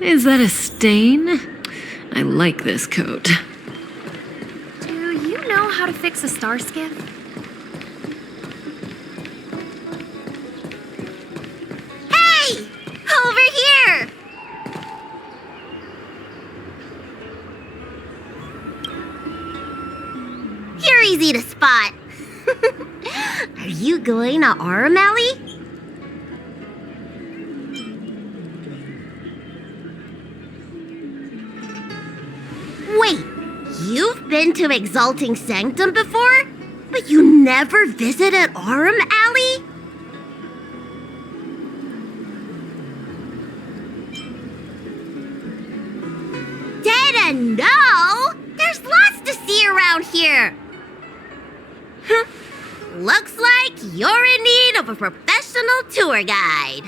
Is that a stain? I like this coat. Do you know how to fix a star skiff? Hey! Over here! You're easy to spot. Are you going to Aurum Alley? Wait, you've been to Exalting Sanctum before? But you never visited Aurum Alley? Didn't know? There's lots to see around here. Looks like you're in need of a professional tour guide.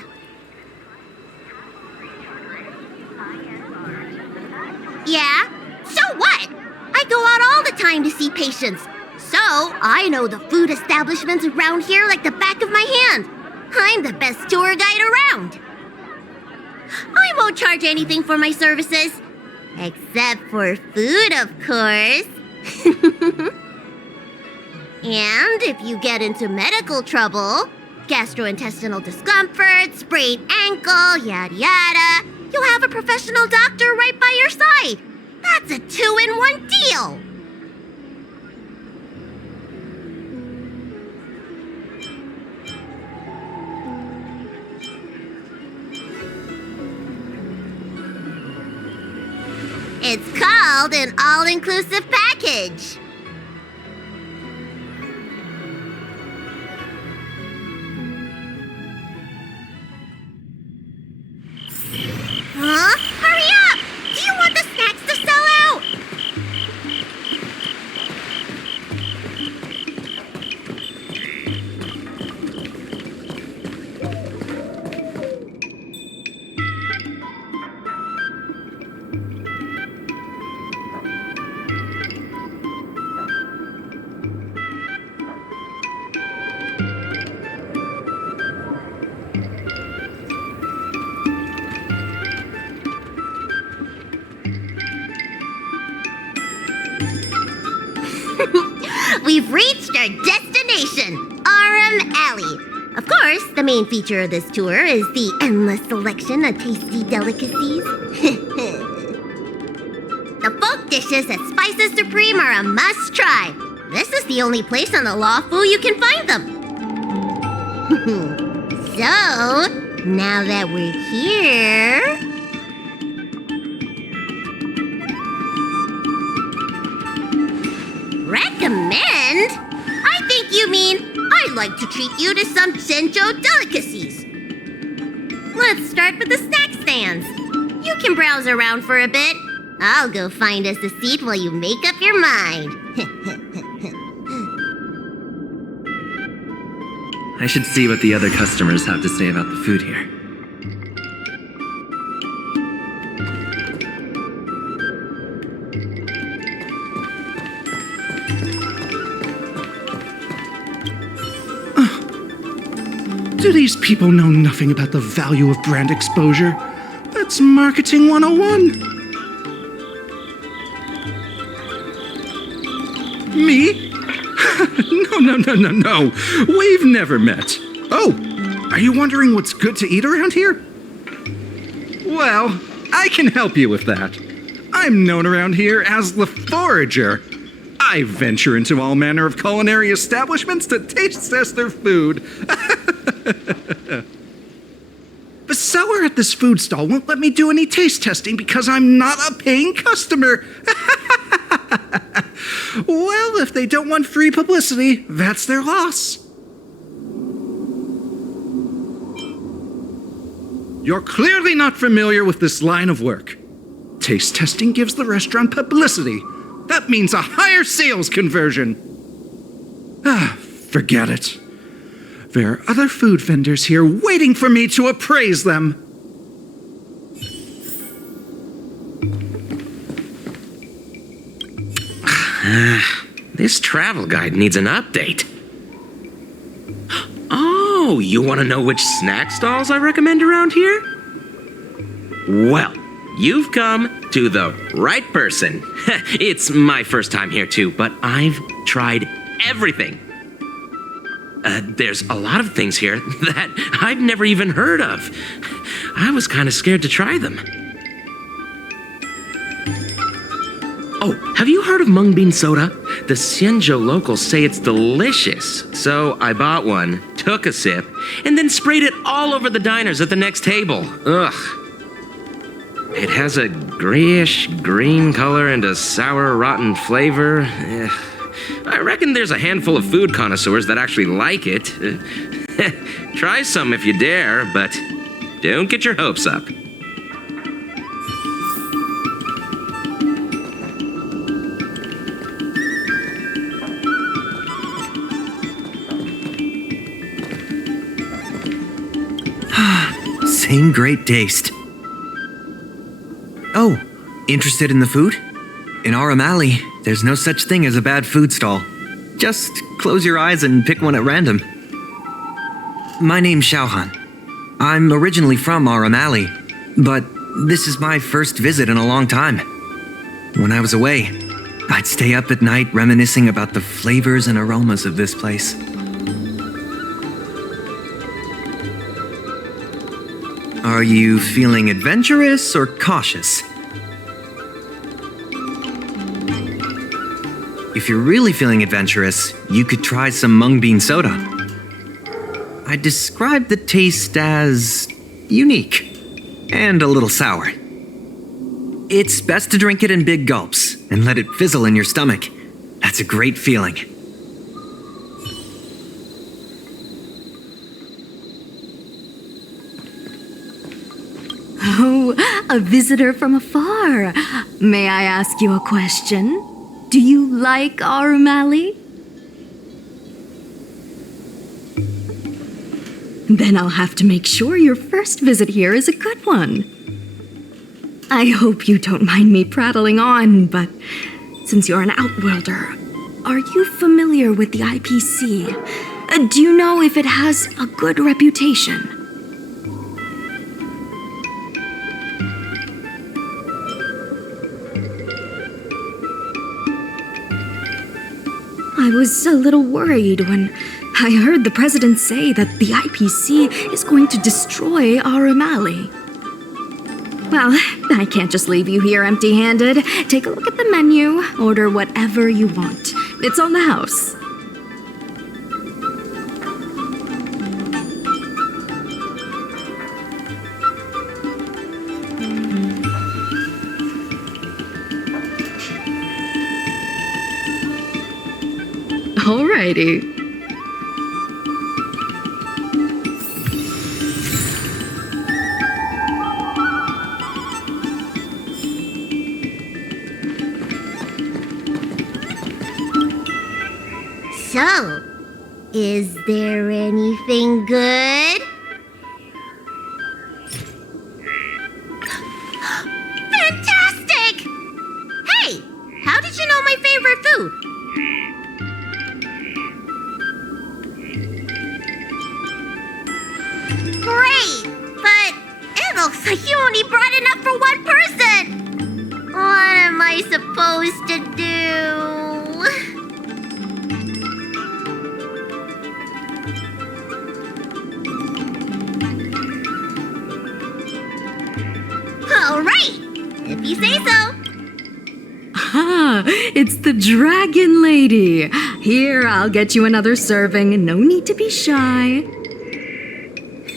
Yeah? So what? I go out all the time to see patients. So I know the food establishments around here like the back of my hand. I'm the best tour guide around. I won't charge anything for my services. Except for food, of course. And if you get into medical trouble, gastrointestinal discomfort, sprained ankle, yada yada, you'll have a professional doctor right by your side. That's a 2-in-1 deal. It's called an all-inclusive package. Huh? Hurry up! Do you want the snacks to sell out? We've reached our destination, Aurum Alley. Of course, the main feature of this tour is the endless selection of tasty delicacies. The folk dishes at Spices Supreme are a must-try. This is the only place on the Luofu you can find them. So, now that we're here... Recommend? I think you mean I'd like to treat you to some Senjo delicacies. Let's start with the snack stands. You can browse around for a bit. I'll go find us a seat while you make up your mind. I should see what the other customers have to say about the food here. Do these people know nothing about the value of brand exposure? That's marketing 101. Me? No. We've never met. Oh, are you wondering what's good to eat around here? Well, I can help you with that. I'm known around here as the Forager. I venture into all manner of culinary establishments to taste test their food. The seller at this food stall won't let me do any taste testing because I'm not a paying customer. Well, if they don't want free publicity, that's their loss. You're clearly not familiar with this line of work. Taste testing gives the restaurant publicity. That means a higher sales conversion. Forget it. There are other food vendors here waiting for me to appraise them. This travel guide needs an update. Oh, you want to know which snack stalls I recommend around here? Well, You've come to the right person. It's my first time here too, but I've tried everything. There's a lot of things here that I've never even heard of. I was kind of scared to try them. Oh, have you heard of mung bean soda? The Xianzhou locals say it's delicious. So I bought one, took a sip, and then sprayed it all over the diners at the next table. Ugh. It has a grayish green color and a sour, rotten flavor. I reckon there's a handful of food connoisseurs that actually like it. Try some if you dare, but don't get your hopes up. Same great taste. Oh, interested in the food? In Aurum Alley, there's no such thing as a bad food stall. Just close your eyes and pick one at random. My name's Xiaohan. I'm originally from Aurum Alley, but this is my first visit in a long time. When I was away, I'd stay up at night reminiscing about the flavors and aromas of this place. Are you feeling adventurous or cautious? If you're really feeling adventurous, you could try some mung bean soda. I describe the taste as unique and a little sour. It's best to drink it in big gulps and let it fizzle in your stomach. That's a great feeling. Oh, a visitor from afar. May I ask you a question? Do you like Aurum Alley? Then I'll have to make sure your first visit here is a good one. I hope you don't mind me prattling on, but since you're an outworlder, are you familiar with the IPC? Do you know if it has a good reputation? I was a little worried when I heard the president say that the IPC is going to destroy Aurum Alley. Well, I can't just leave you here empty-handed. Take a look at the menu, order whatever you want. It's on the house. Alrighty. So, is there anything good? Fantastic! Hey, how did you know my favorite food? Great, but it looks like you only brought enough for one person. What am I supposed to do? All right, if you say so. Ah, it's the Dragon Lady. Here, I'll get you another serving. No need to be shy.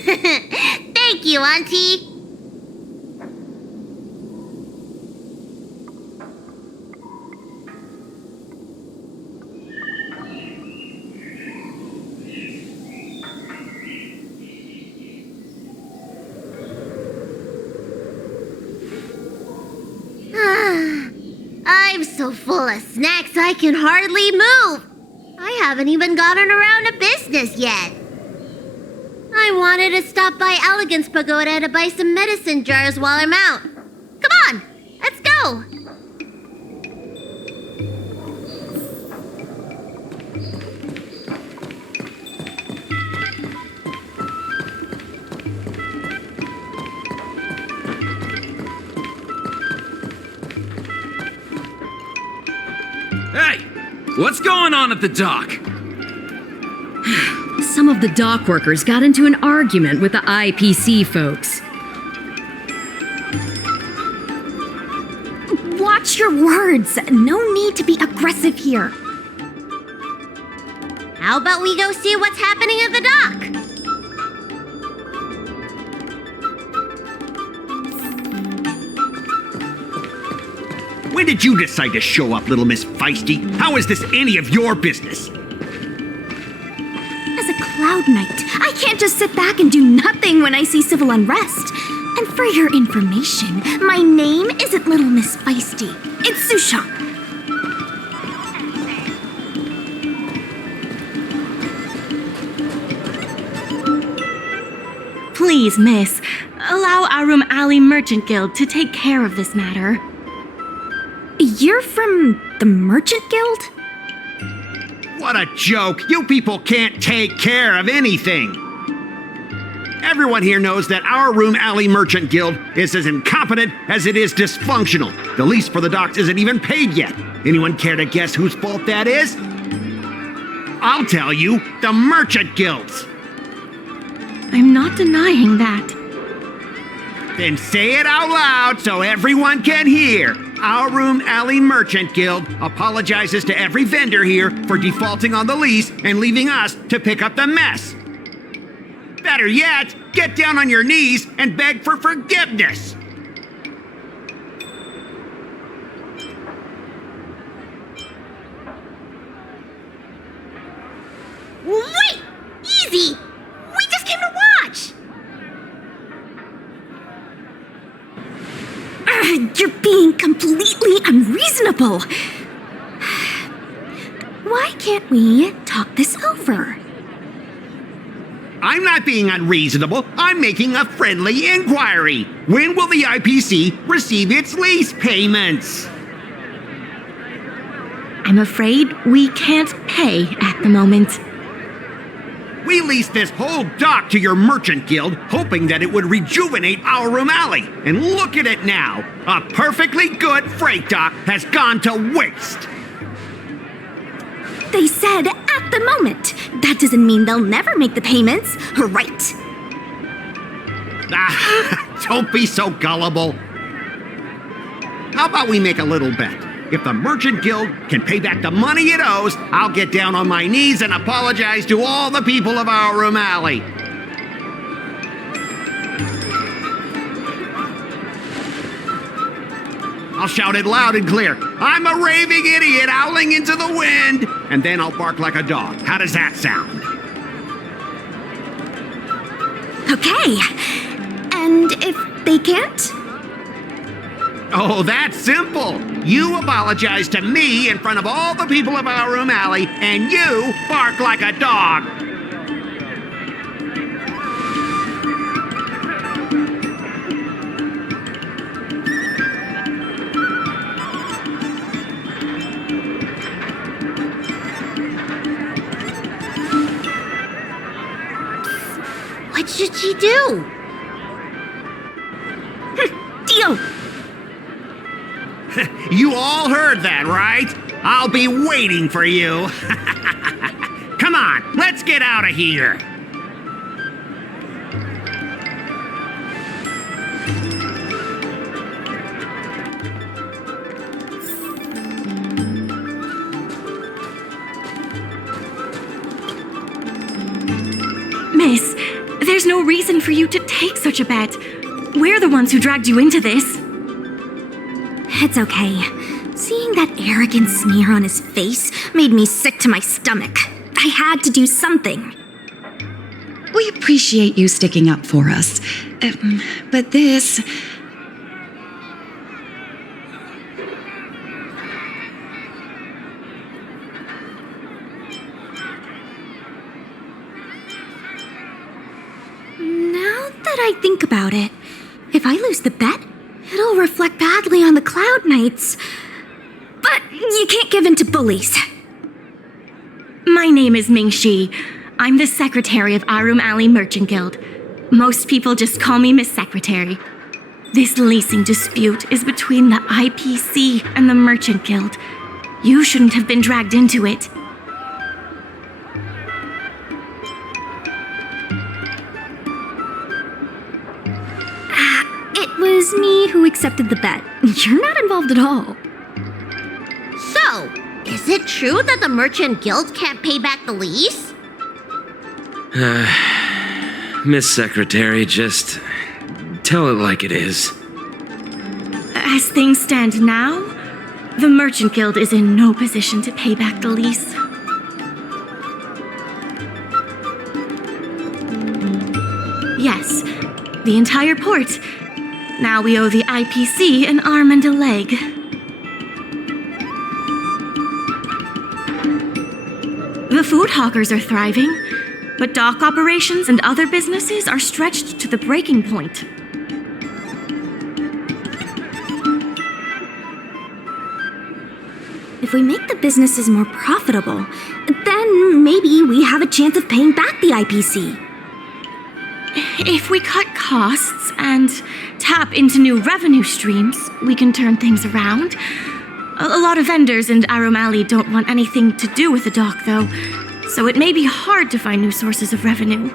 Thank you, Auntie. I'm so full of snacks I can hardly move. I haven't even gotten around to business yet. I wanted to stop by Elegance Pagoda to buy some medicine jars while I'm out. Come on, let's go. Hey, what's going on at the dock? Some of the dock workers got into an argument with the IPC folks. Watch your words. No need to be aggressive here. How about we go see what's happening at the dock? When did you decide to show up, little Miss Feisty? How is this any of your business? As a Cloud Knight, I can't just sit back and do nothing when I see civil unrest. And for your information, my name isn't Little Miss Feisty. It's Sushan. Please, miss, allow Aurum Alley Merchant Guild to take care of this matter. You're from the Merchant Guild? What a joke! You people can't take care of anything! Everyone here knows that our Aurum Alley Merchant Guild is as incompetent as it is dysfunctional. The lease for the docks isn't even paid yet. Anyone care to guess whose fault that is? I'll tell you, the Merchant Guild's. I'm not denying that. Then say it out loud so everyone can hear. Our Aurum Alley Merchant Guild apologizes to every vendor here for defaulting on the lease and leaving us to pick up the mess. Better yet, get down on your knees and beg for forgiveness. Wait! Easy! We just came to watch! You're being completely unreasonable. Why can't we talk this over? I'm not being unreasonable. I'm making a friendly inquiry. When will the IPC receive its lease payments? I'm afraid we can't pay at the moment. We leased this whole dock to your merchant guild, hoping that it would rejuvenate Aurum Alley. And look at it now. A perfectly good freight dock has gone to waste. They said at the moment. That doesn't mean they'll never make the payments, right? Don't be so gullible. How about we make a little bet? If the Merchant Guild can pay back the money it owes, I'll get down on my knees and apologize to all the people of Aurum Alley. I'll shout it loud and clear. I'm a raving idiot howling into the wind. And then I'll bark like a dog. How does that sound? Okay. And if they can't? Oh, that's simple. You apologize to me in front of all the people of Aurum Alley, and you bark like a dog. What should she do? Deal! You all heard that, right? I'll be waiting for you. Come on, let's get out of here. Miss, there's no reason for you to take such a bet. We're the ones who dragged you into this. It's okay. Seeing that arrogant sneer on his face made me sick to my stomach. I had to do something. We appreciate you sticking up for us. But this... Now that I think about it, if I lose the bet, it'll reflect badly on the Cloud Knights. But you can't give in to bullies. My name is Ming-Shi. I'm the secretary of Aurum Alley Merchant Guild. Most people just call me Miss Secretary. This leasing dispute is between the IPC and the Merchant Guild. You shouldn't have been dragged into it. It was me who accepted the bet. You're not involved at all. So, is it true that the Merchant Guild can't pay back the lease? Miss Secretary, just tell it like it is. As things stand now, the Merchant Guild is in no position to pay back the lease. Yes, the entire port. Now we owe the IPC an arm and a leg. The food hawkers are thriving, but dock operations and other businesses are stretched to the breaking point. If we make the businesses more profitable, then maybe we have a chance of paying back the IPC. If we cut costs and tap into new revenue streams, we can turn things around. A lot of vendors in Aurum Alley don't want anything to do with the dock, though, so it may be hard to find new sources of revenue.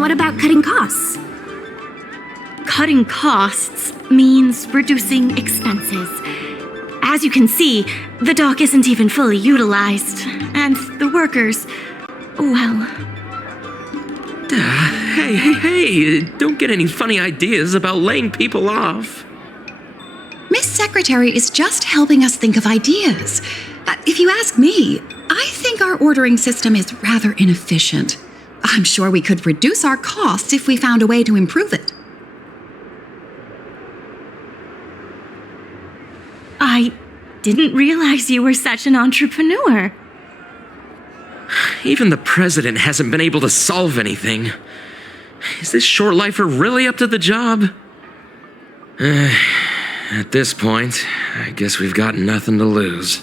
What about cutting costs? Cutting costs means reducing expenses. As you can see, the dock isn't even fully utilized, and the workers, well... Hey, don't get any funny ideas about laying people off. Miss Secretary is just helping us think of ideas. If you ask me, I think our ordering system is rather inefficient. I'm sure we could reduce our costs if we found a way to improve it. I didn't realize you were such an entrepreneur. Even the president hasn't been able to solve anything. Is this short lifer really up to the job? At this point, I guess we've got nothing to lose.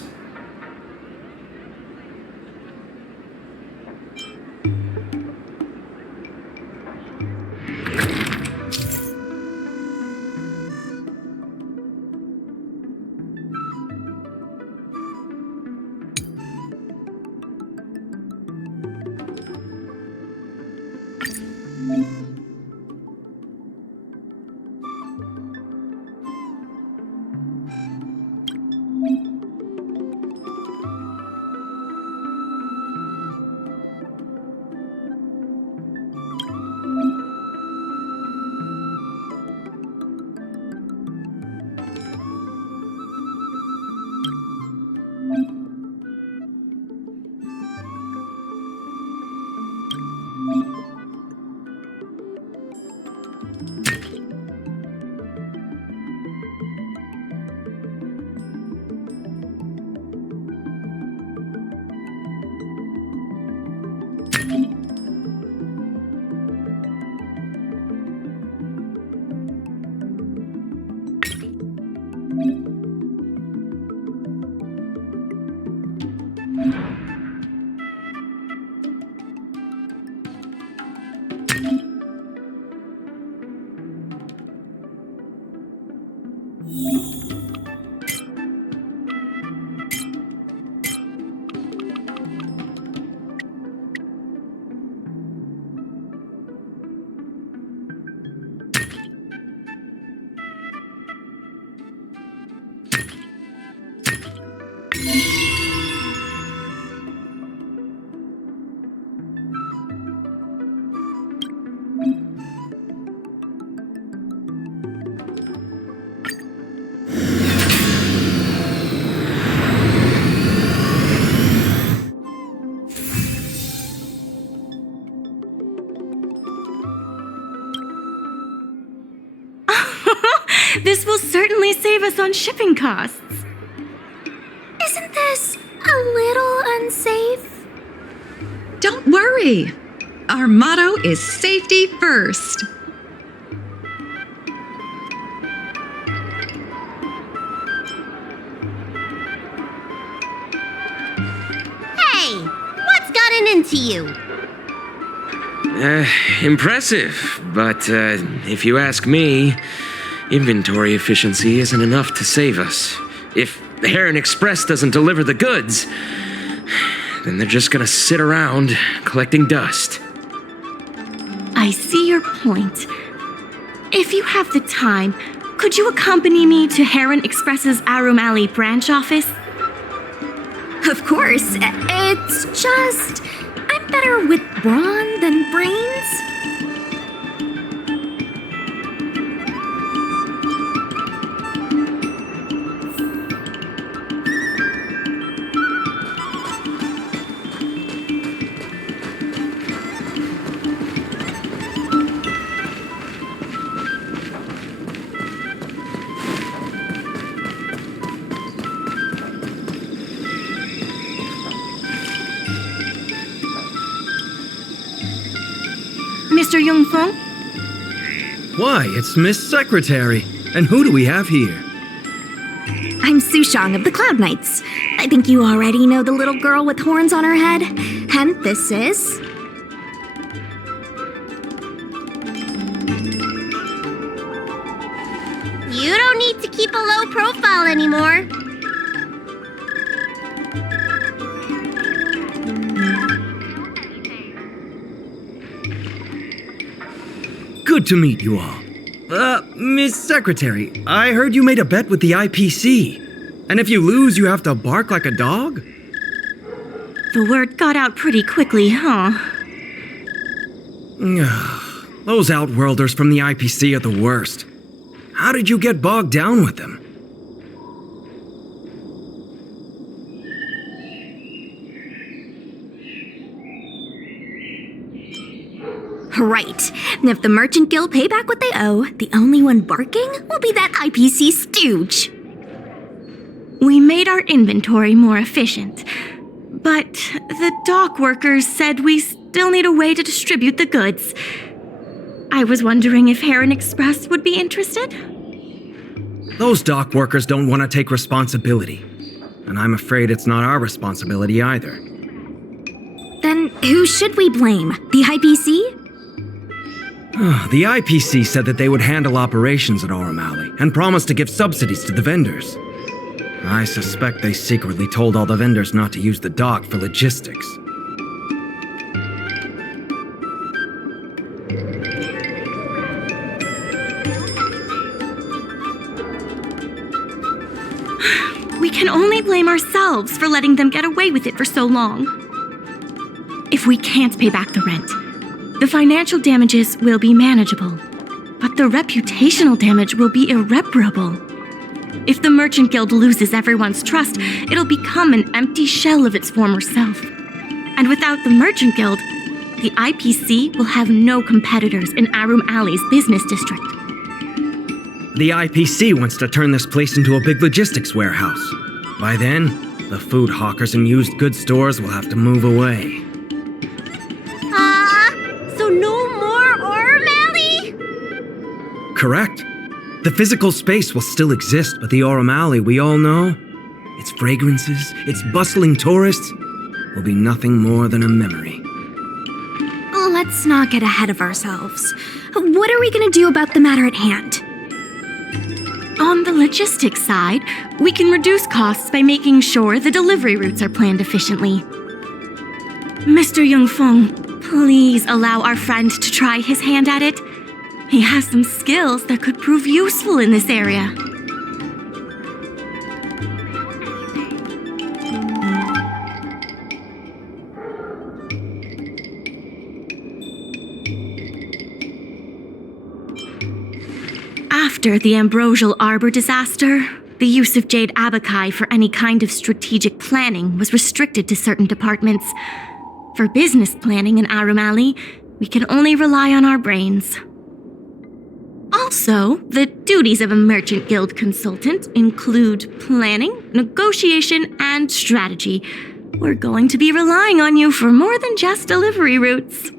This will certainly save us on shipping costs. Isn't this a little unsafe? Don't worry. Our motto is safety first. Hey, what's gotten into you? Impressive, but if you ask me, inventory efficiency isn't enough to save us. If the Heron Express doesn't deliver the goods, then they're just gonna sit around collecting dust. I see your point. If you have the time, could you accompany me to Heron Express's Aurum Alley branch office? Of course. It's just, I'm better with brawn than brains. Mr. Yongfeng? Why, it's Miss Secretary. And who do we have here? I'm Sushang of the Cloud Knights. I think you already know the little girl with horns on her head. And this is... You don't need to keep a low profile anymore. Good to meet you all. Miss Secretary, I heard you made a bet with the IPC. And if you lose, you have to bark like a dog? The word got out pretty quickly, huh? Those Outworlders from the IPC are the worst. How did you get bogged down with them? Right. And if the Merchant Guild pay back what they owe, the only one barking will be that IPC stooge. We made our inventory more efficient, but the dock workers said we still need a way to distribute the goods. I was wondering if Heron Express would be interested? Those dock workers don't want to take responsibility. And I'm afraid it's not our responsibility either. Then who should we blame? The IPC? The IPC said that they would handle operations at Aurum Alley and promised to give subsidies to the vendors. I suspect they secretly told all the vendors not to use the dock for logistics. We can only blame ourselves for letting them get away with it for so long. If we can't pay back the rent, the financial damages will be manageable, but the reputational damage will be irreparable. If the Merchant Guild loses everyone's trust, it'll become an empty shell of its former self. And without the Merchant Guild, the IPC will have no competitors in Aurum Alley's business district. The IPC wants to turn this place into a big logistics warehouse. By then, the food hawkers and used goods stores will have to move away. So no more Aurum Alley? Correct. The physical space will still exist, but the Aurum Alley we all know, its fragrances, its bustling tourists, will be nothing more than a memory. Let's not get ahead of ourselves. What are we going to do about the matter at hand? On the logistics side, we can reduce costs by making sure the delivery routes are planned efficiently. Mr. Yongfeng, please allow our friend to try his hand at it. He has some skills that could prove useful in this area. After the Ambrosial Arbor disaster, the use of Jade Abakai for any kind of strategic planning was restricted to certain departments. For business planning in Aurum Alley, we can only rely on our brains. Also, the duties of a Merchant Guild consultant include planning, negotiation, and strategy. We're going to be relying on you for more than just delivery routes.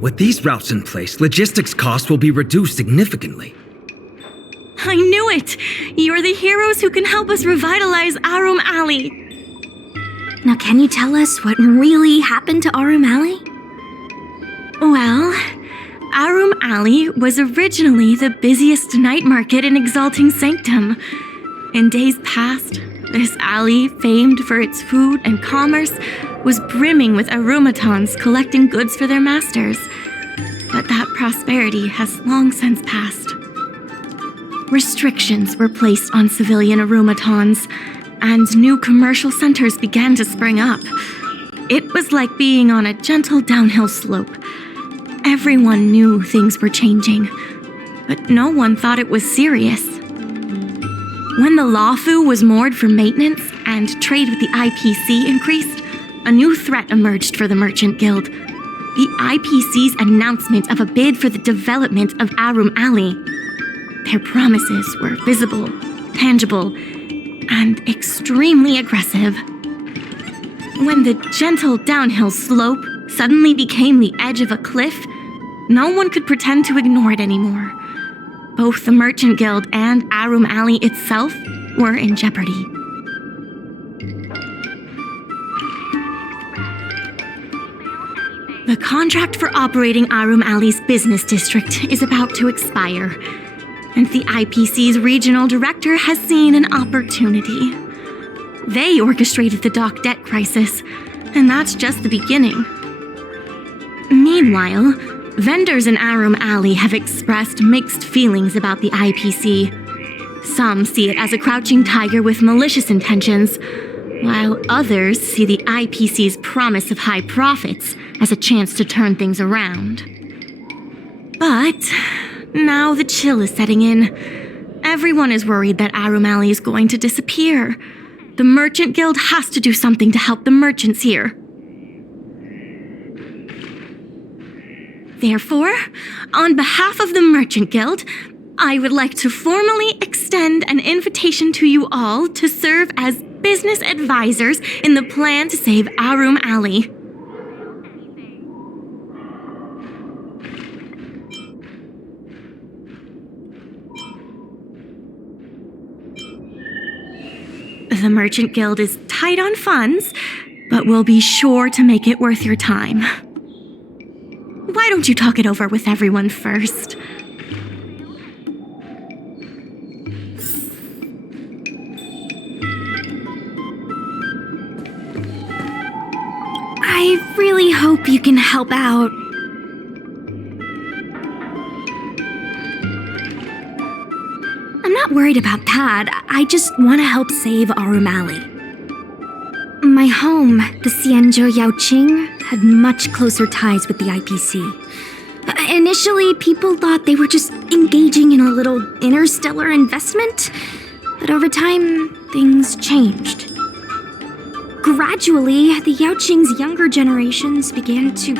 With these routes in place, logistics costs will be reduced significantly. I knew it! You're the heroes who can help us revitalize Aurum Alley. Now, can you tell us what really happened to Aurum Alley? Well, Aurum Alley was originally the busiest night market in Exalting Sanctum. In days past, this alley, famed for its food and commerce, was brimming with aromatons collecting goods for their masters. But that prosperity has long since passed. Restrictions were placed on civilian aromatons, and new commercial centers began to spring up. It was like being on a gentle downhill slope. Everyone knew things were changing, but no one thought it was serious. When the Luofu was moored for maintenance and trade with the IPC increased, a new threat emerged for the Merchant Guild. The IPC's announcement of a bid for the development of Aurum Alley. Their promises were visible, tangible, and extremely aggressive. When the gentle downhill slope suddenly became the edge of a cliff, no one could pretend to ignore it anymore. Both the Merchant Guild and Aurum Alley itself were in jeopardy. The contract for operating Aurum Alley's business district is about to expire, and the IPC's regional director has seen an opportunity. They orchestrated the dock debt crisis, and that's just the beginning. Meanwhile, vendors in Aurum Alley have expressed mixed feelings about the IPC. Some see it as a crouching tiger with malicious intentions, while others see the IPC's promise of high profits as a chance to turn things around. But now the chill is setting in. Everyone is worried that Aurum Alley is going to disappear. The Merchant Guild has to do something to help the merchants here. Therefore, on behalf of the Merchant Guild, I would like to formally extend an invitation to you all to serve as business advisors in the plan to save Aurum Alley. The Merchant Guild is tight on funds, but we'll be sure to make it worth your time. Why don't you talk it over with everyone first? I really hope you can help out. I'm not worried about that. I just want to help save Aurum Alley. My home, the Xianzhou Yaoqing, had much closer ties with the IPC. Initially, people thought they were just engaging in a little interstellar investment, but over time, things changed. Gradually, the Yaoqing's younger generations began to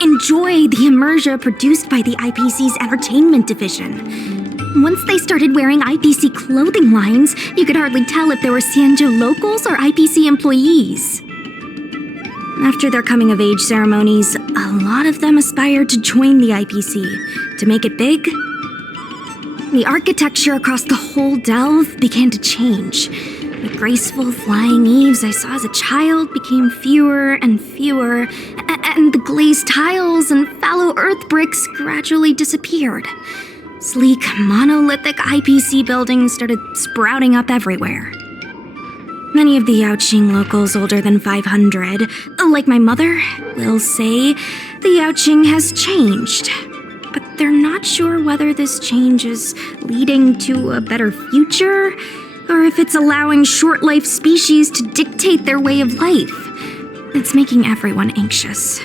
enjoy the immersion produced by the IPC's entertainment division. Once they started wearing IPC clothing lines, you could hardly tell if they were Xianzhou locals or IPC employees. After their coming-of-age ceremonies, a lot of them aspired to join the IPC. To make it big, the architecture across the whole delve began to change. The graceful flying eaves I saw as a child became fewer and fewer, and the glazed tiles and fallow earth bricks gradually disappeared. Sleek, monolithic IPC buildings started sprouting up everywhere. Many of the Yaoqing locals older than 500, like my mother, will say the Yaoqing has changed. But they're not sure whether this change is leading to a better future, or if it's allowing short-life species to dictate their way of life. It's making everyone anxious.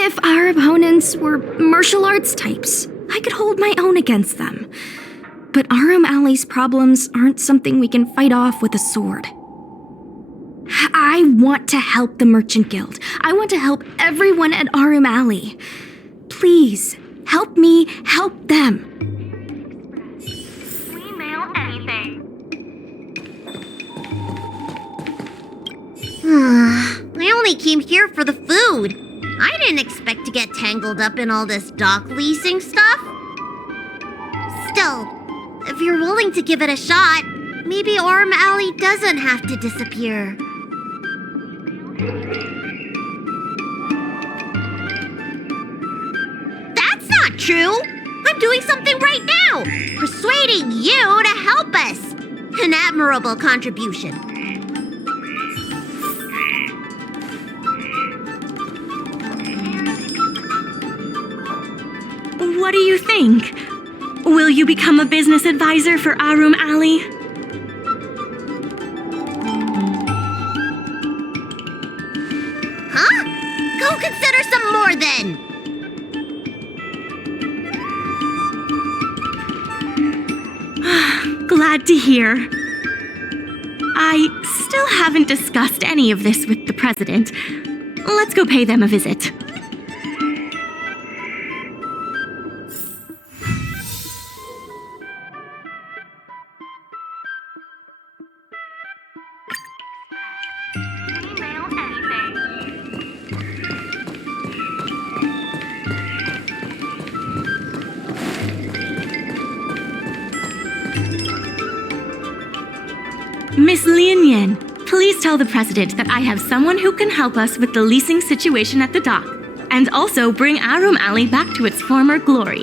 If our opponents were martial arts types, I could hold my own against them. But Aurum Alley's problems aren't something we can fight off with a sword. I want to help the Merchant Guild. I want to help everyone at Aurum Alley. Please, help me help them. We mail anything. I only came here for the food. I didn't expect to get tangled up in all this dock leasing stuff. Still, if you're willing to give it a shot, maybe Aurum Alley doesn't have to disappear. That's not true! I'm doing something right now! Persuading you to help us! An admirable contribution. What do you think? Will you become a business advisor for Aurum Alley? Huh? Go consider some more then! Glad to hear. I still haven't discussed any of this with the president. Let's go pay them a visit. We mail anything. Miss Lien Yen, please tell the president that I have someone who can help us with the leasing situation at the dock, and also bring Aurum Alley back to its former glory.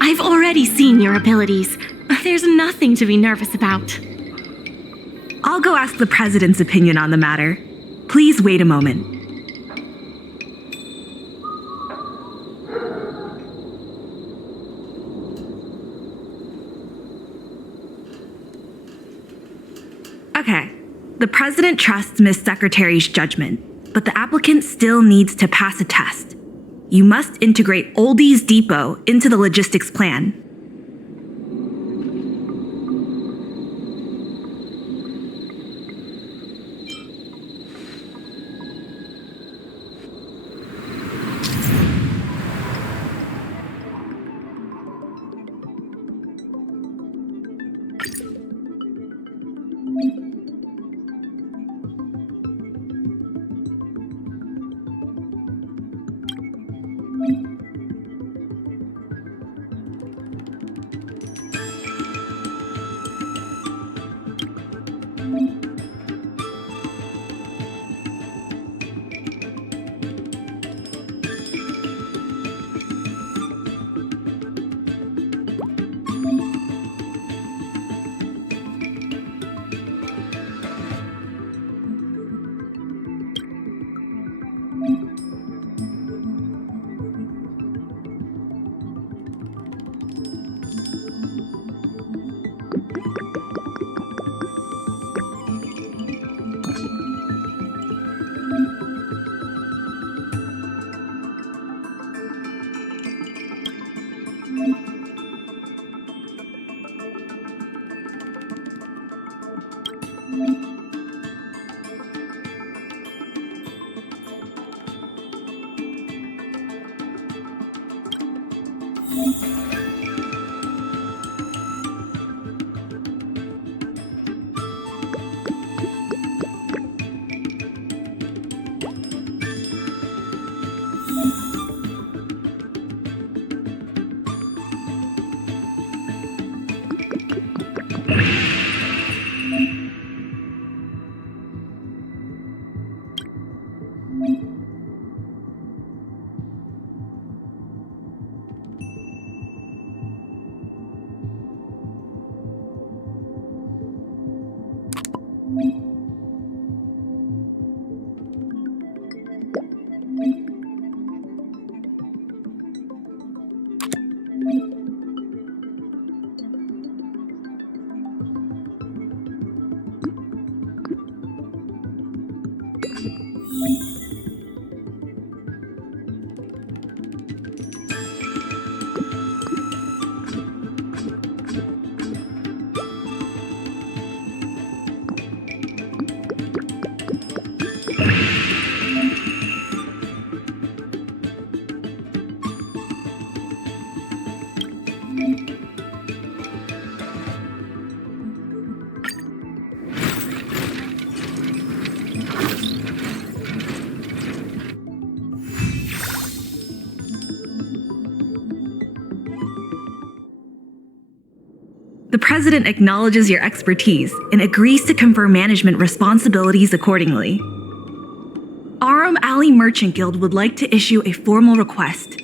I've already seen your abilities. There's nothing to be nervous about. I'll go ask the president's opinion on the matter. Please wait a moment. Okay, the president trusts Miss Secretary's judgment, but the applicant still needs to pass a test. You must integrate Oldie's Depot into the logistics plan. president acknowledges your expertise and agrees to confer management responsibilities accordingly. Aurum Alley Merchant Guild would like to issue a formal request.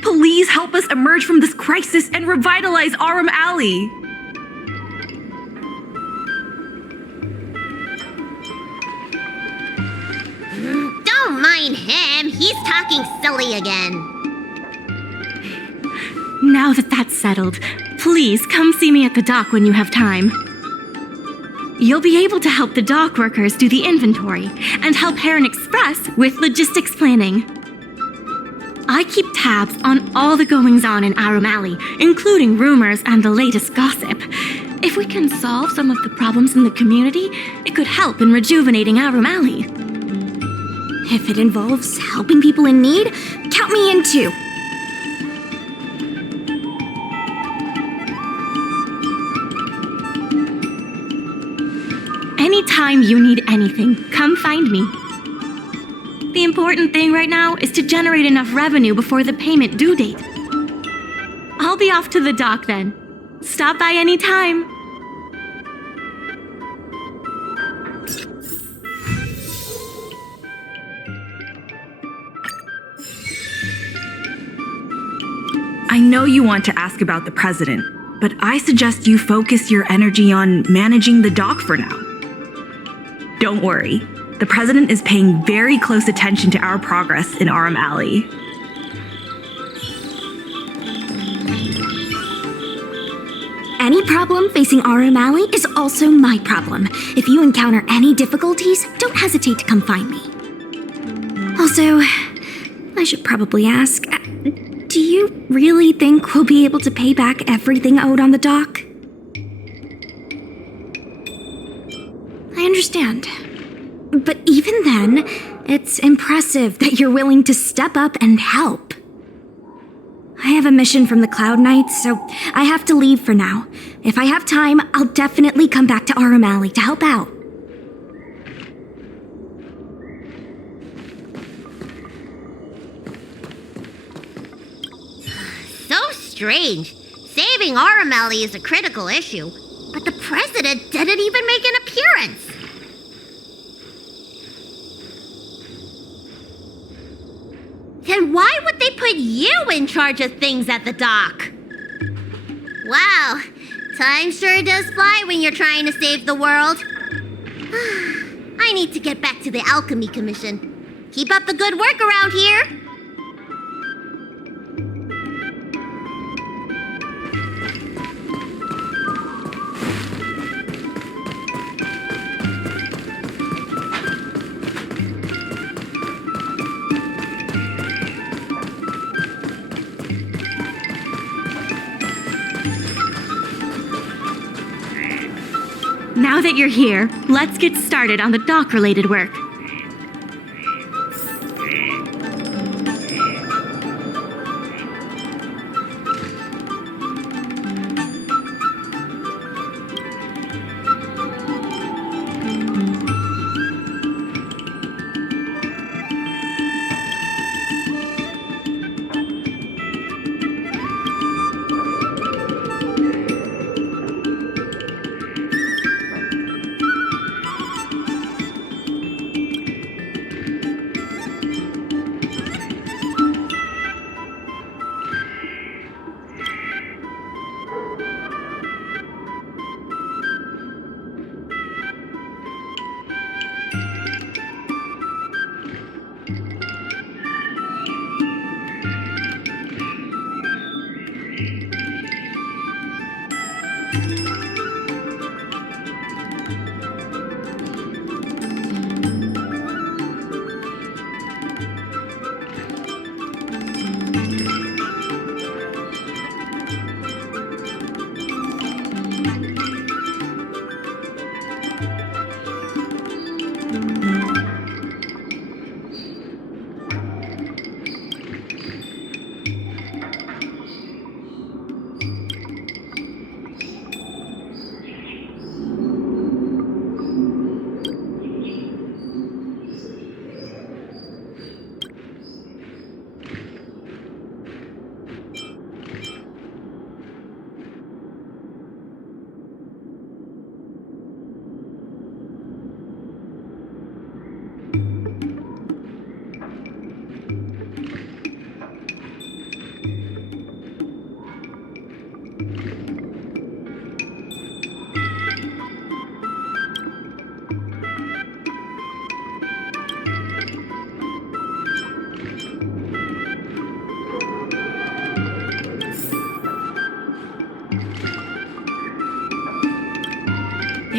Please help us emerge from this crisis and revitalize Aurum Alley. Don't mind him. He's talking silly again. Now that that's settled, please come see me at the dock when you have time. You'll be able to help the dock workers do the inventory and help Heron Express with logistics planning. I keep tabs on all the goings-on in Aurum Alley, including rumors and the latest gossip. If we can solve some of the problems in the community, it could help in rejuvenating Aurum Alley. If it involves helping people in need, count me in too. Anytime you need anything, come find me. The important thing right now is to generate enough revenue before the payment due date. I'll be off to the dock then. Stop by anytime. I know you want to ask about the president, but I suggest you focus your energy on managing the dock for now. Don't worry, the president is paying very close attention to our progress in Aurum Alley. Any problem facing Aurum Alley is also my problem. If you encounter any difficulties, don't hesitate to come find me. Also, I should probably ask, do you really think we'll be able to pay back everything owed on the dock? I understand. But even then, it's impressive that you're willing to step up and help. I have a mission from the Cloud Knights, so I have to leave for now. If I have time, I'll definitely come back to Aurum Alley to help out. So strange. Saving Aurum Alley is a critical issue, but the president didn't even make an appearance. Then why would they put you in charge of things at the dock? Wow, time sure does fly when you're trying to save the world. I need to get back to the Alchemy Commission. Keep up the good work around here. Now that you're here, let's get started on the dock-related work.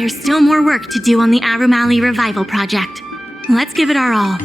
There's still more work to do on the Aurum Alley revival project. Let's give it our all.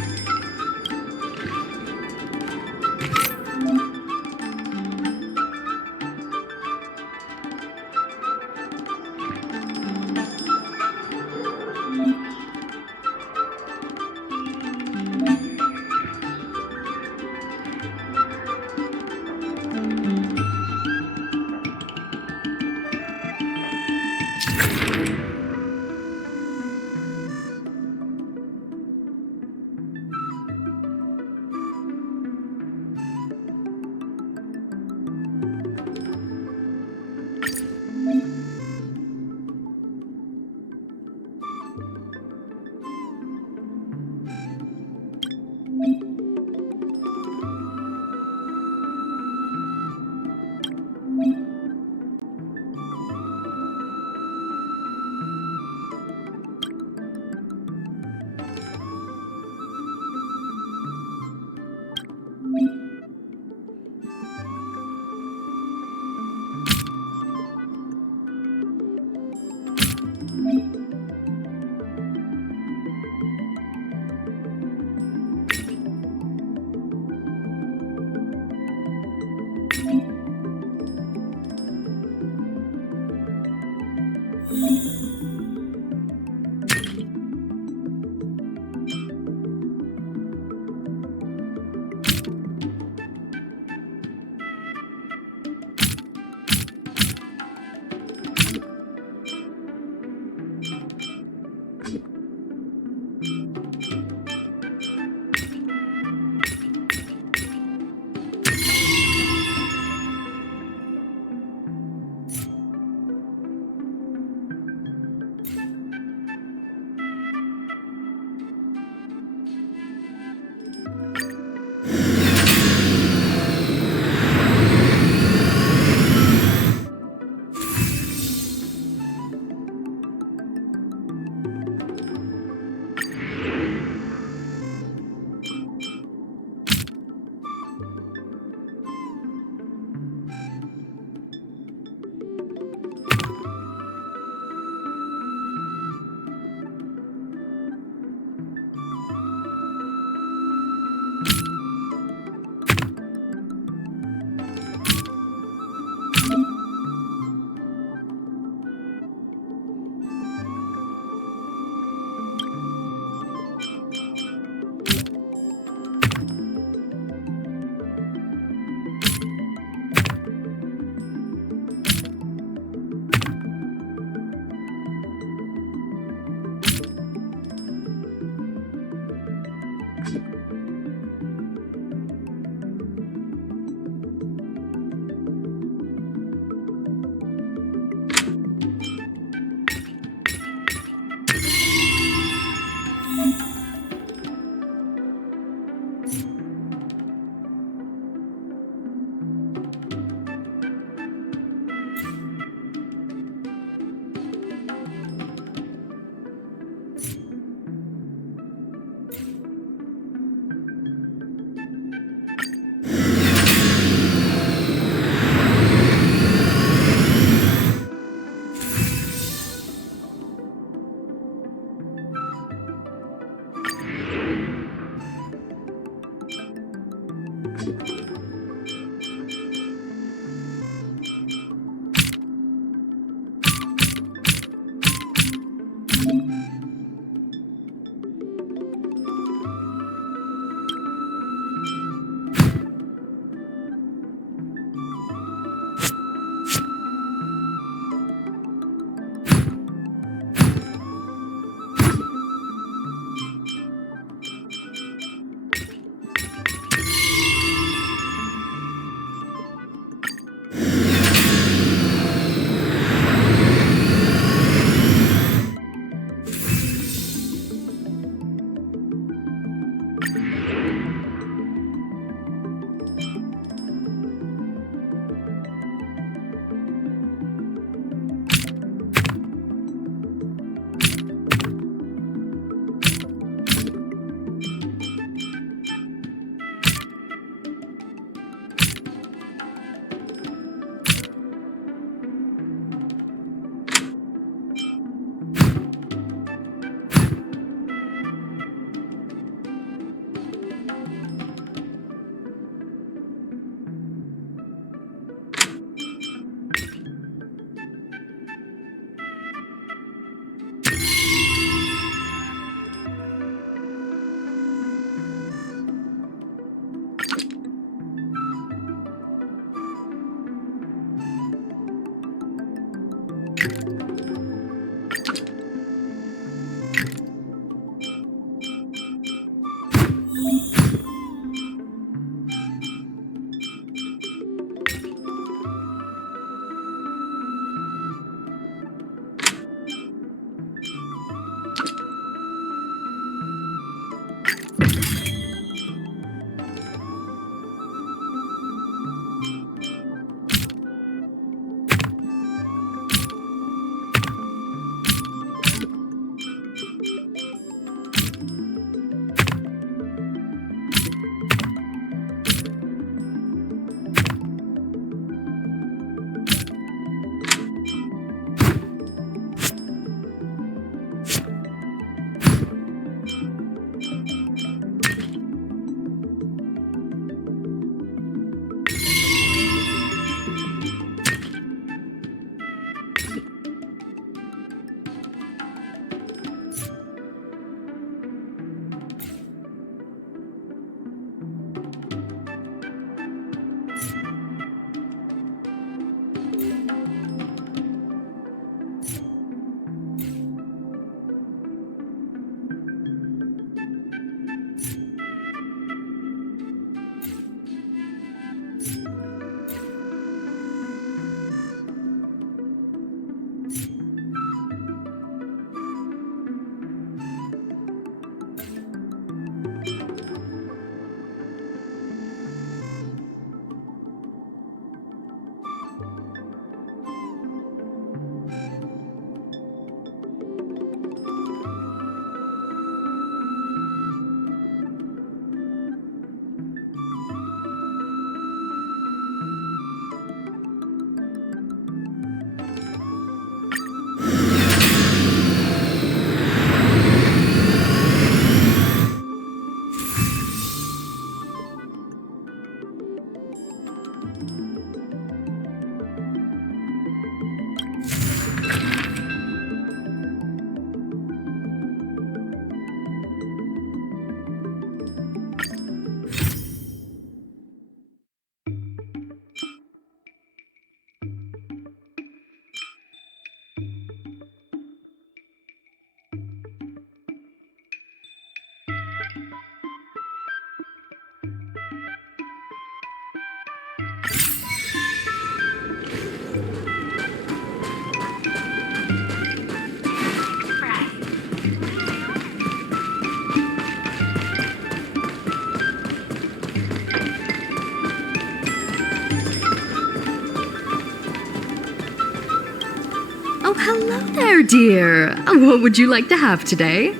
there, dear. What would you like to have today?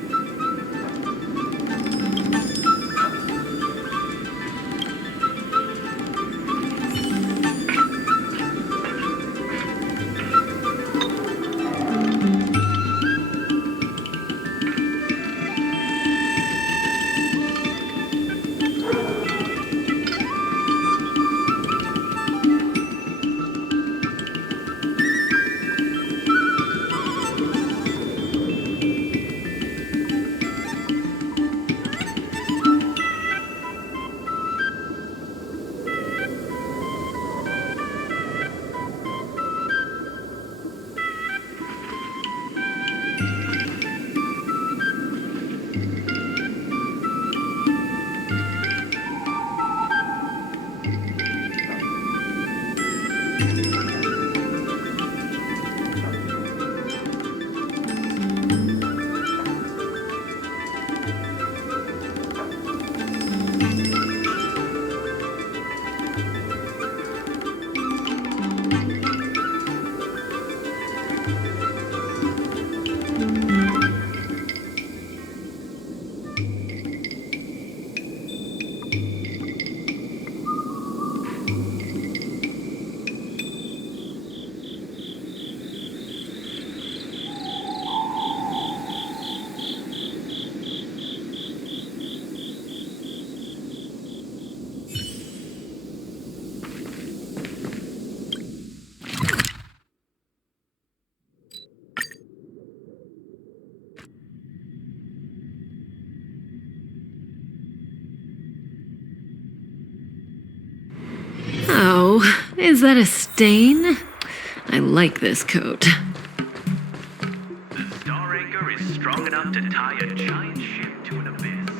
Oh, is that a stain? I like this coat. The Star Anchor is strong enough to tie a giant ship to an abyss.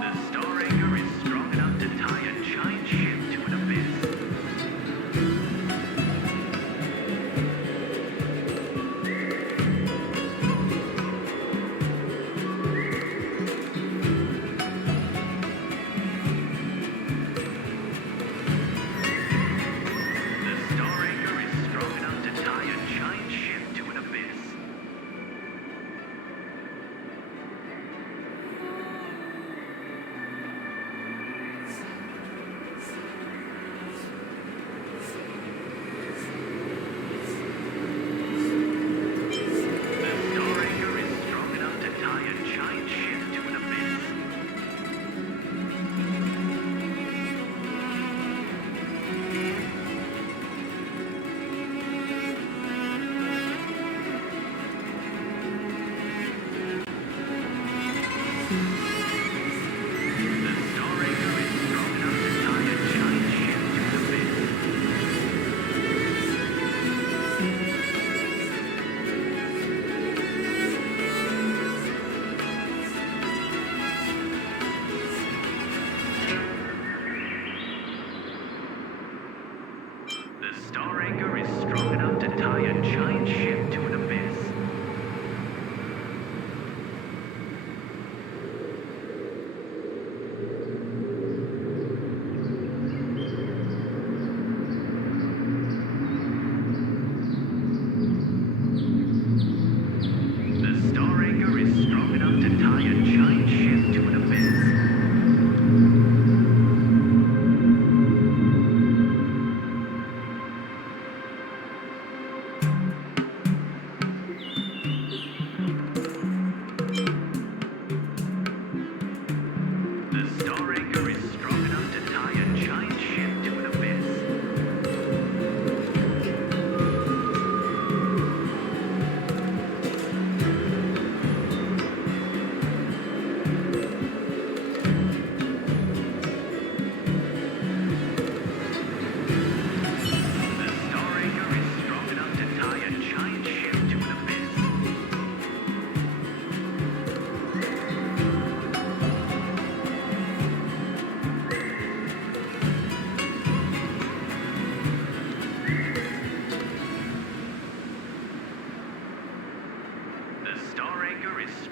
The Star Anchor is strong enough to tie a giant ship to an abyss.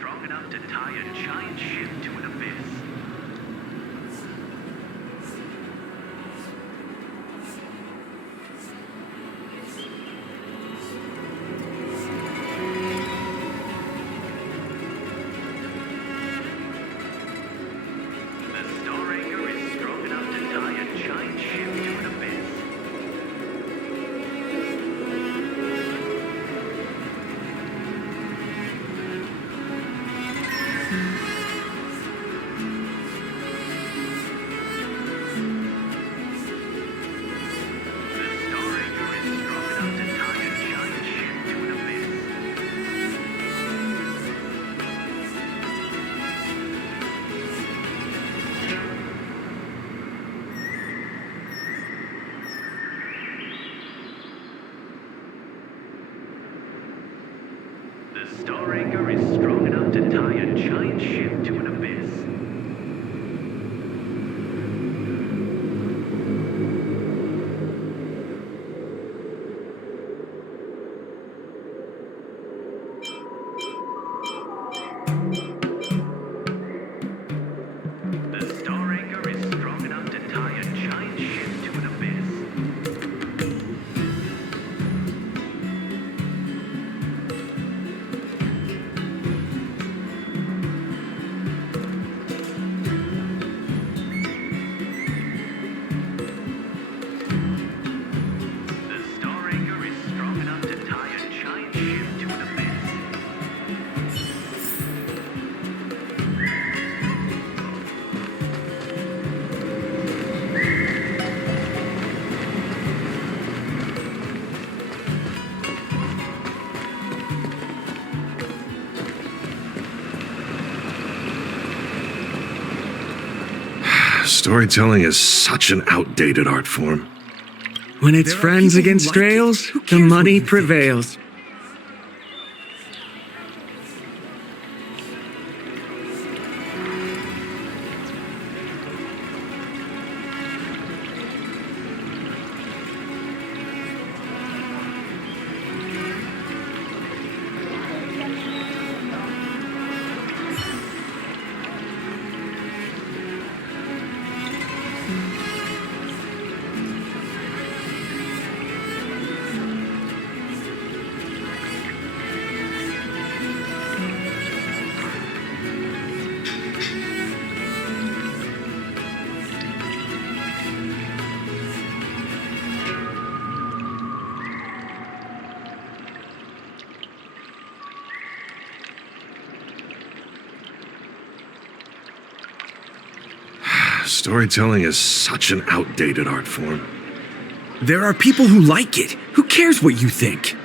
strong enough to tie a giant ship to an abyss. The Star Anchor is strong enough to tie a giant ship to an abyss. The Star Anchor is strong enough to tie a giant ship to an abyss. The Star Anchor is strong enough to tie a giant ship to an abyss. The Star Anchor is strong enough to tie a giant ship to an abyss. The Star Anchor is strong enough to tie a giant ship to an abyss. Storytelling is such an outdated art form. When it's friends against trails, the money prevails. Storytelling is such an outdated art form. There are people who like it. Who cares what you think?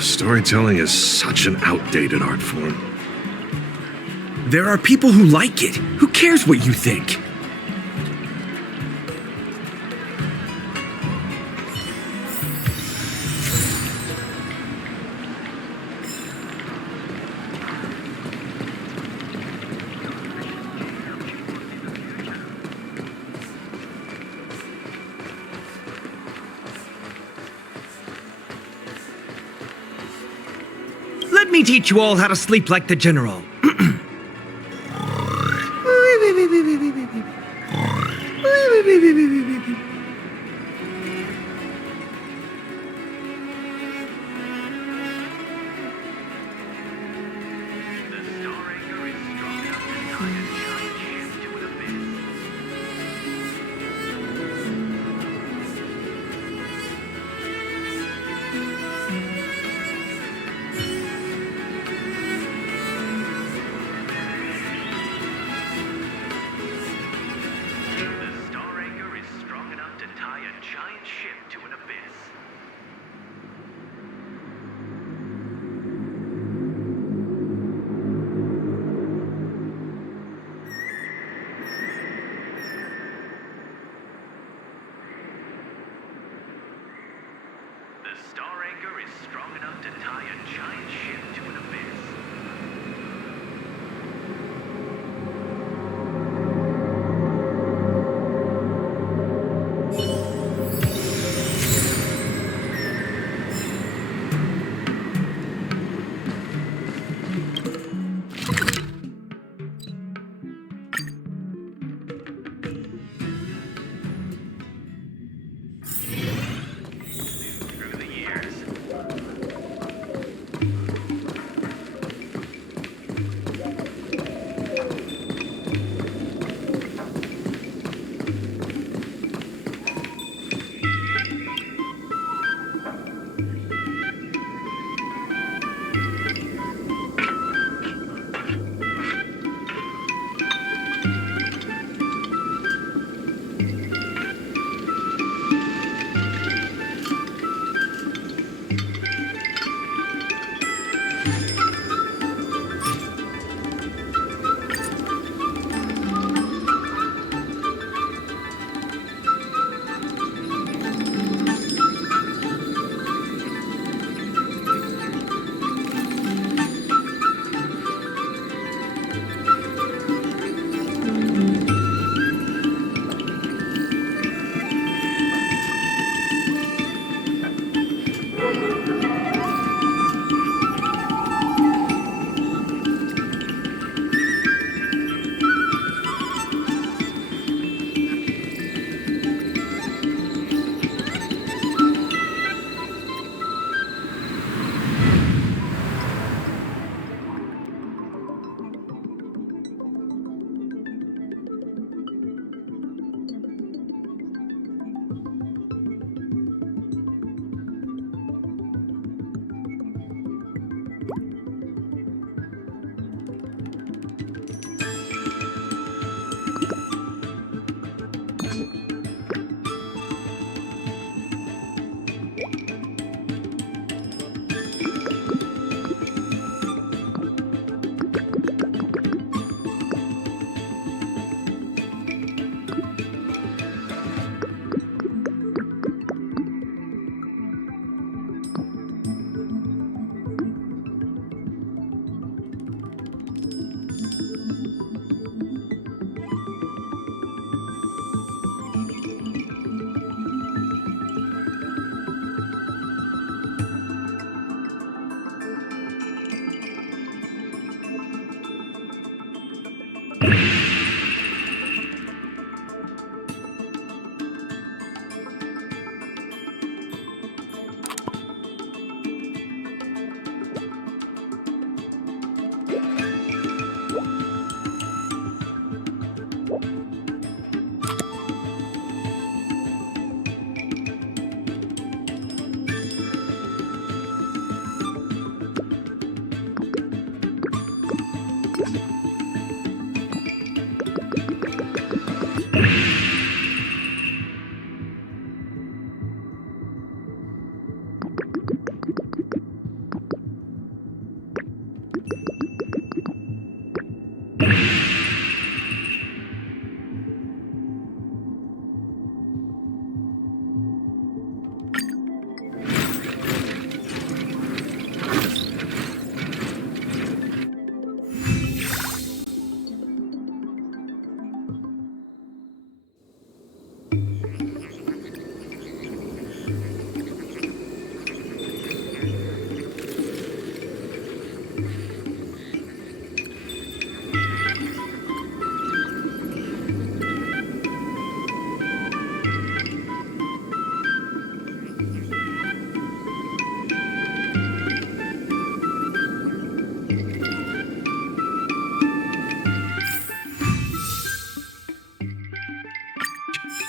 Storytelling is such an outdated art form. There are people who like it. Who cares what you think? Let me teach you all how to sleep like the general. The Star Anchor is strong enough to tie a giant ship to an abyss. Through the years,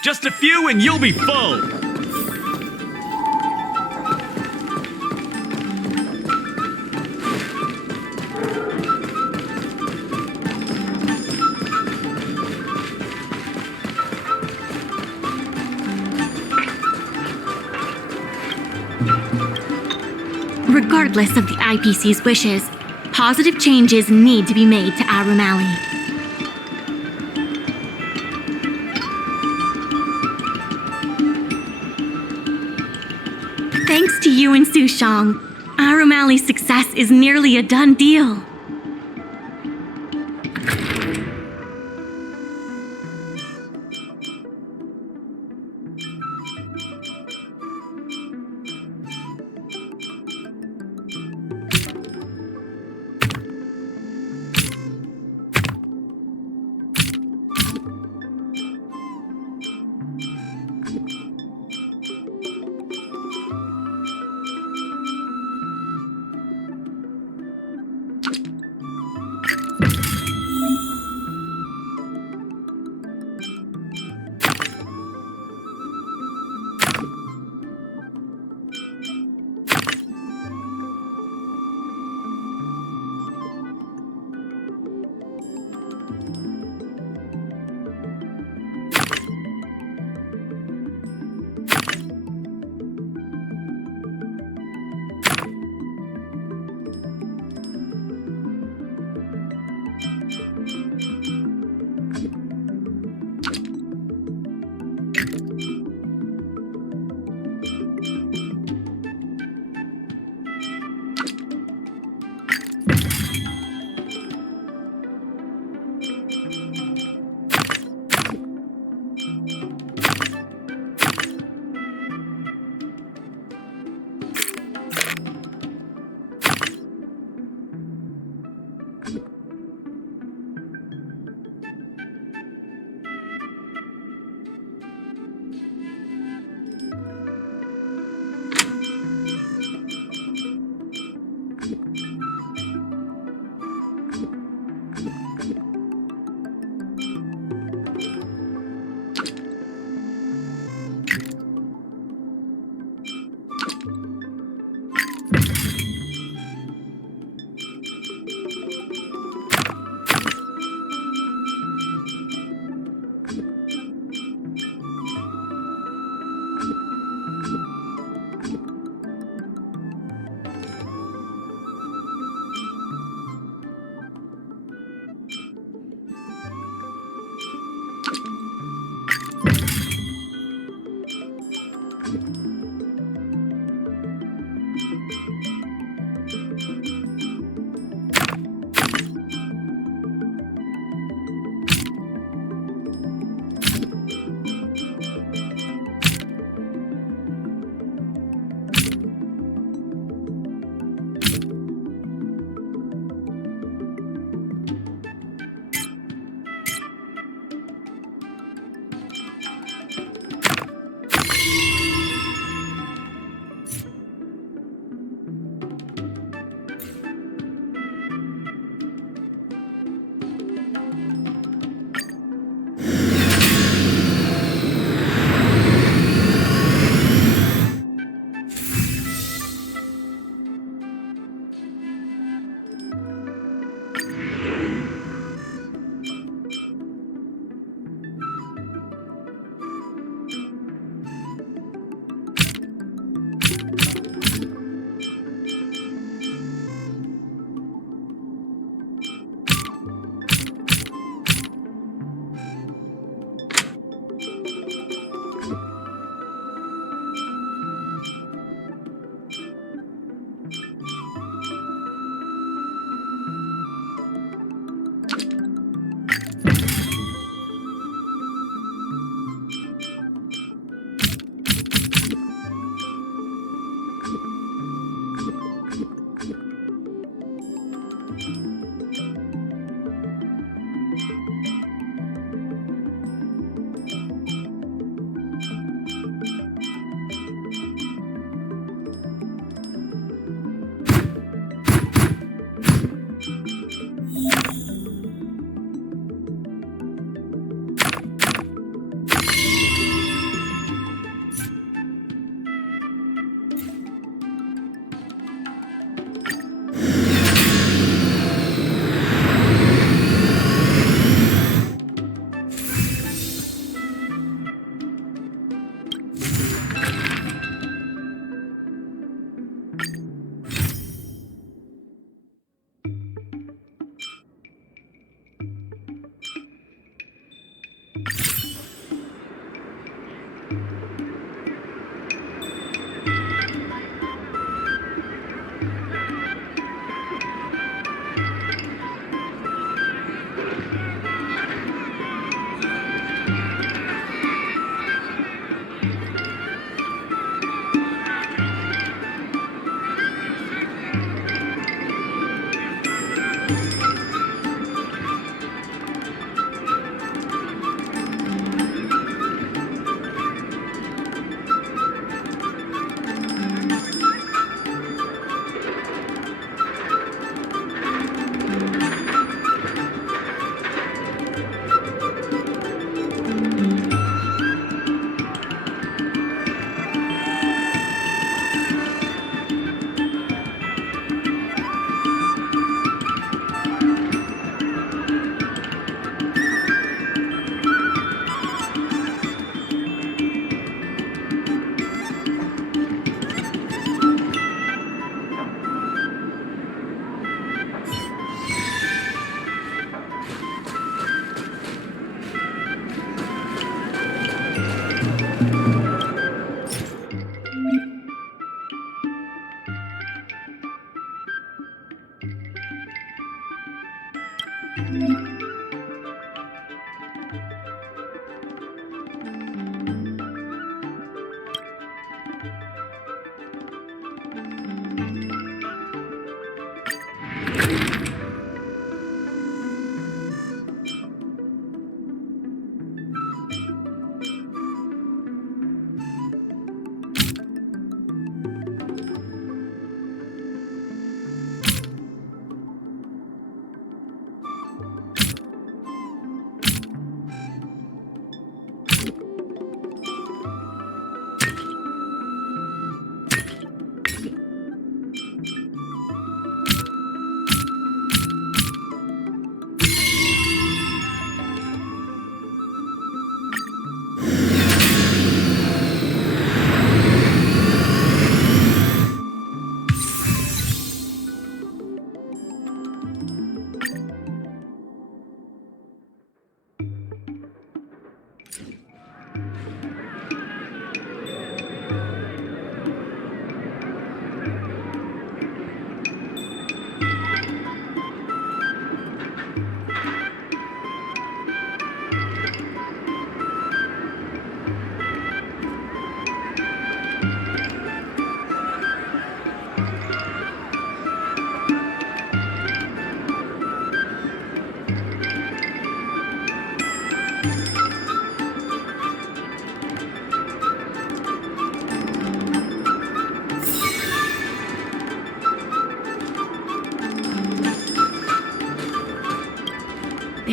Just a few and you'll be full. Regardless of the IPC's wishes, positive changes need to be made to Aurum Alley. Thanks to you and Sushang. Aurum Alley's success is nearly a done deal.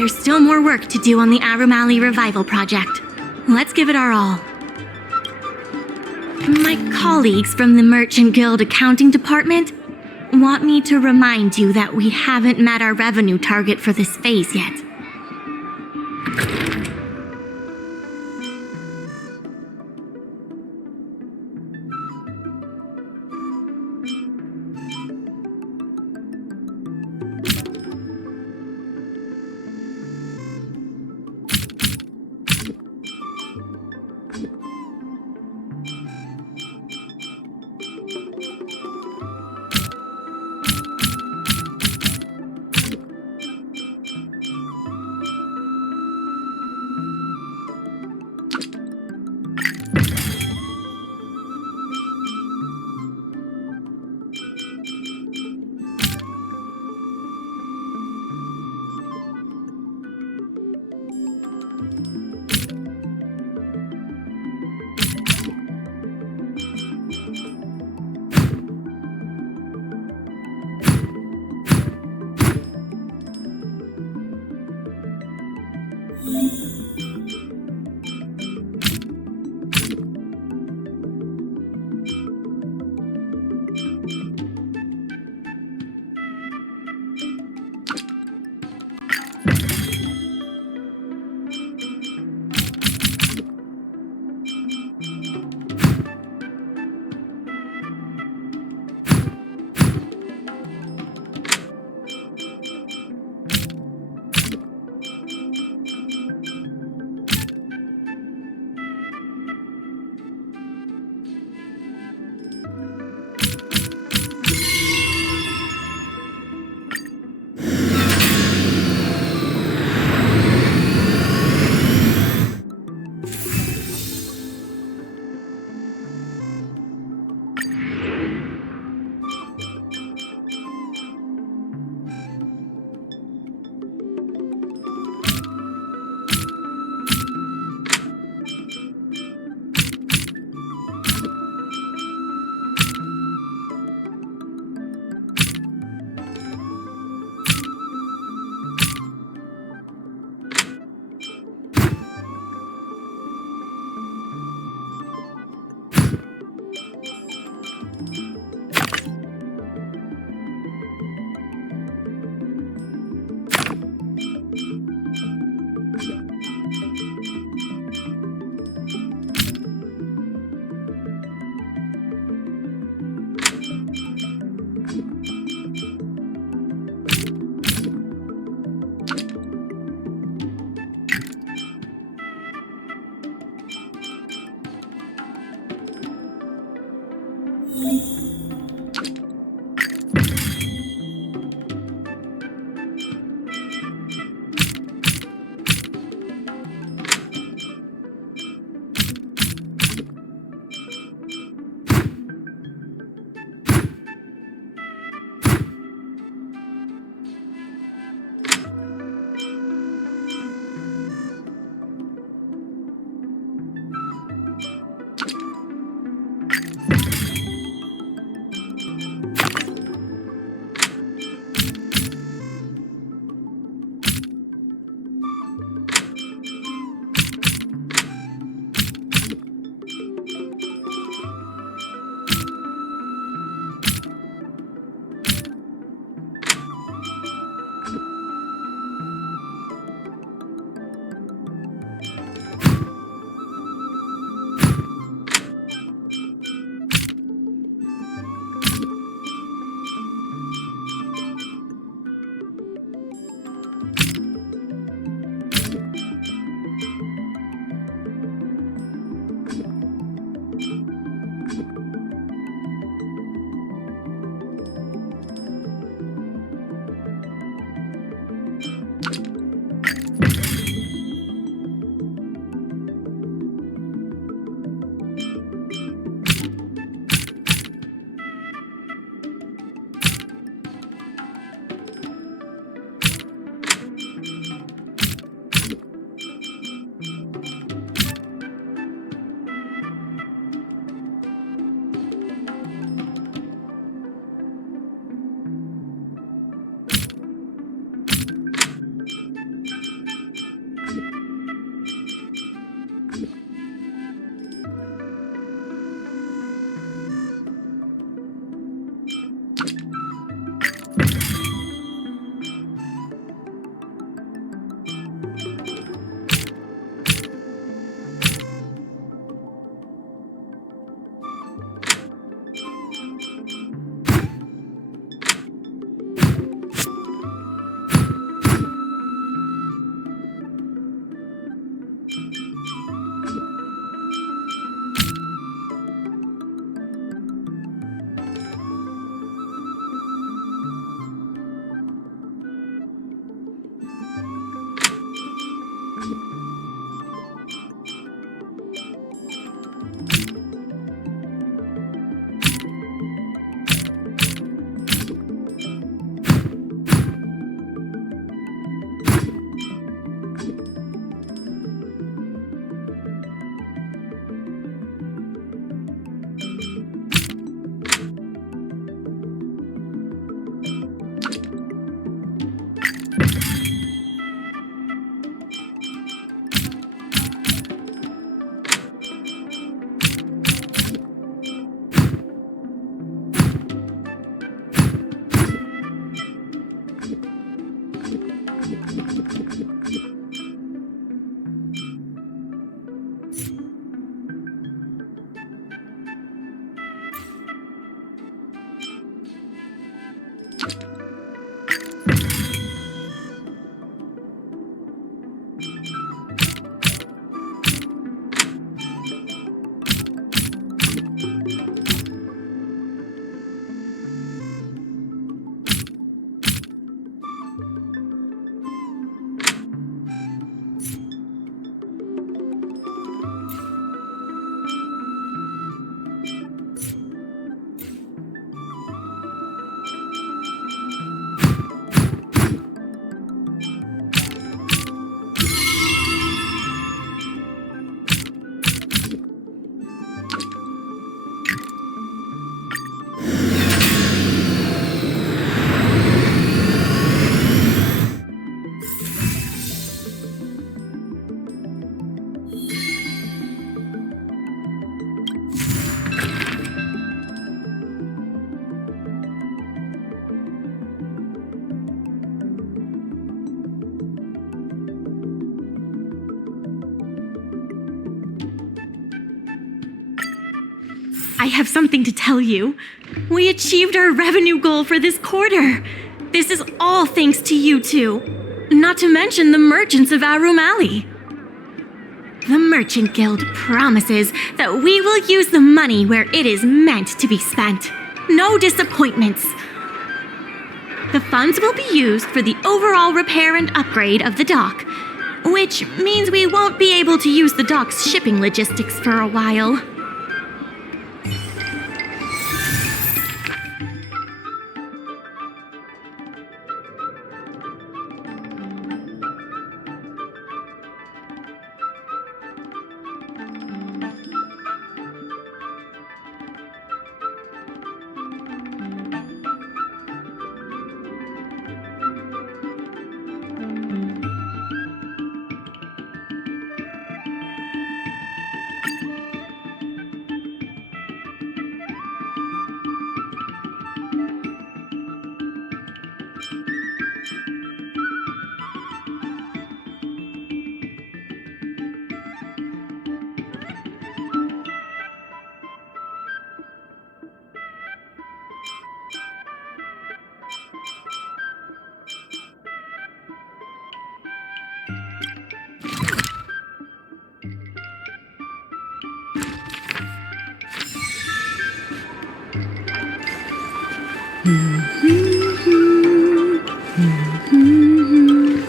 There's still more work to do on the Aurum Alley revival project. Let's give it our all. My colleagues from the Merchant Guild accounting department want me to remind you that we haven't met our revenue target for this phase yet. I have something to tell you. We achieved our revenue goal for this quarter. This is all thanks to you two. Not to mention the merchants of Aurum Alley. The Merchant Guild promises that we will use the money where it is meant to be spent. No disappointments. The funds will be used for the overall repair and upgrade of the dock, which means we won't be able to use the dock's shipping logistics for a while.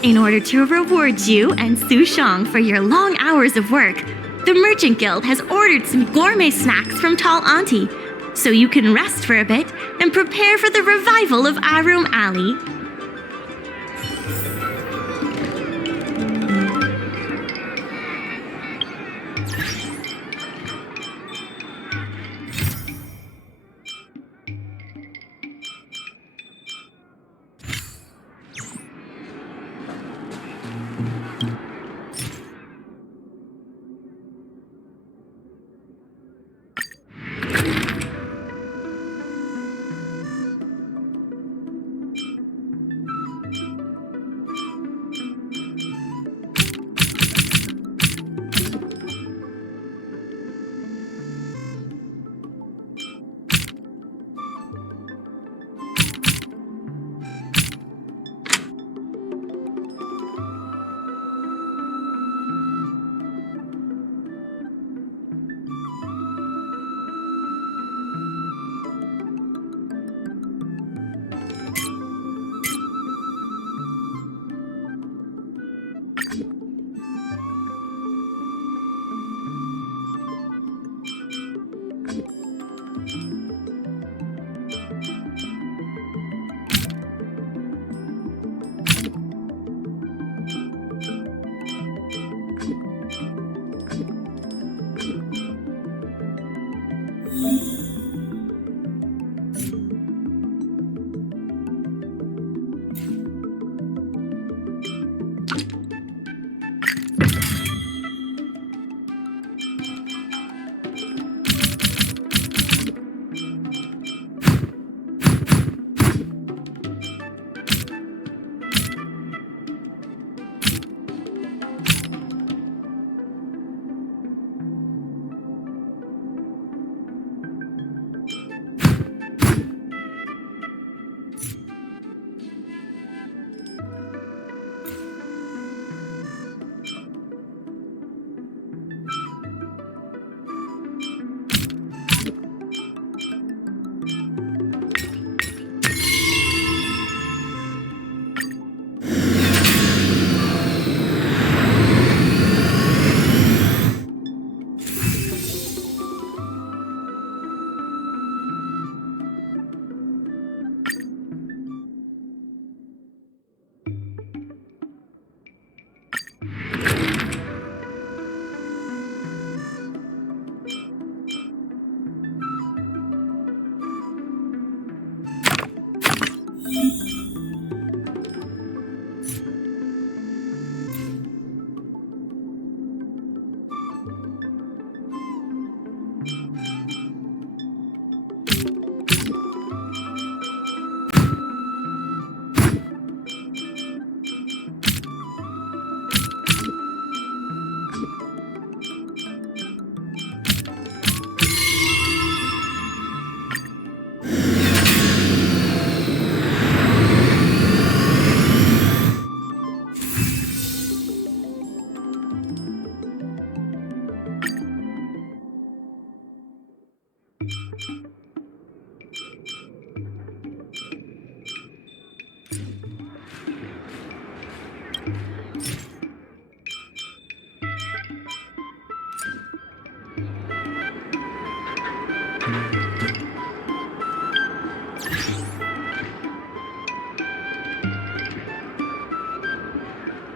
In order to reward you and Su Shang for your long hours of work, the Merchant Guild has ordered some gourmet snacks from Tall Auntie, so you can rest for a bit and prepare for the revival of Aurum Alley.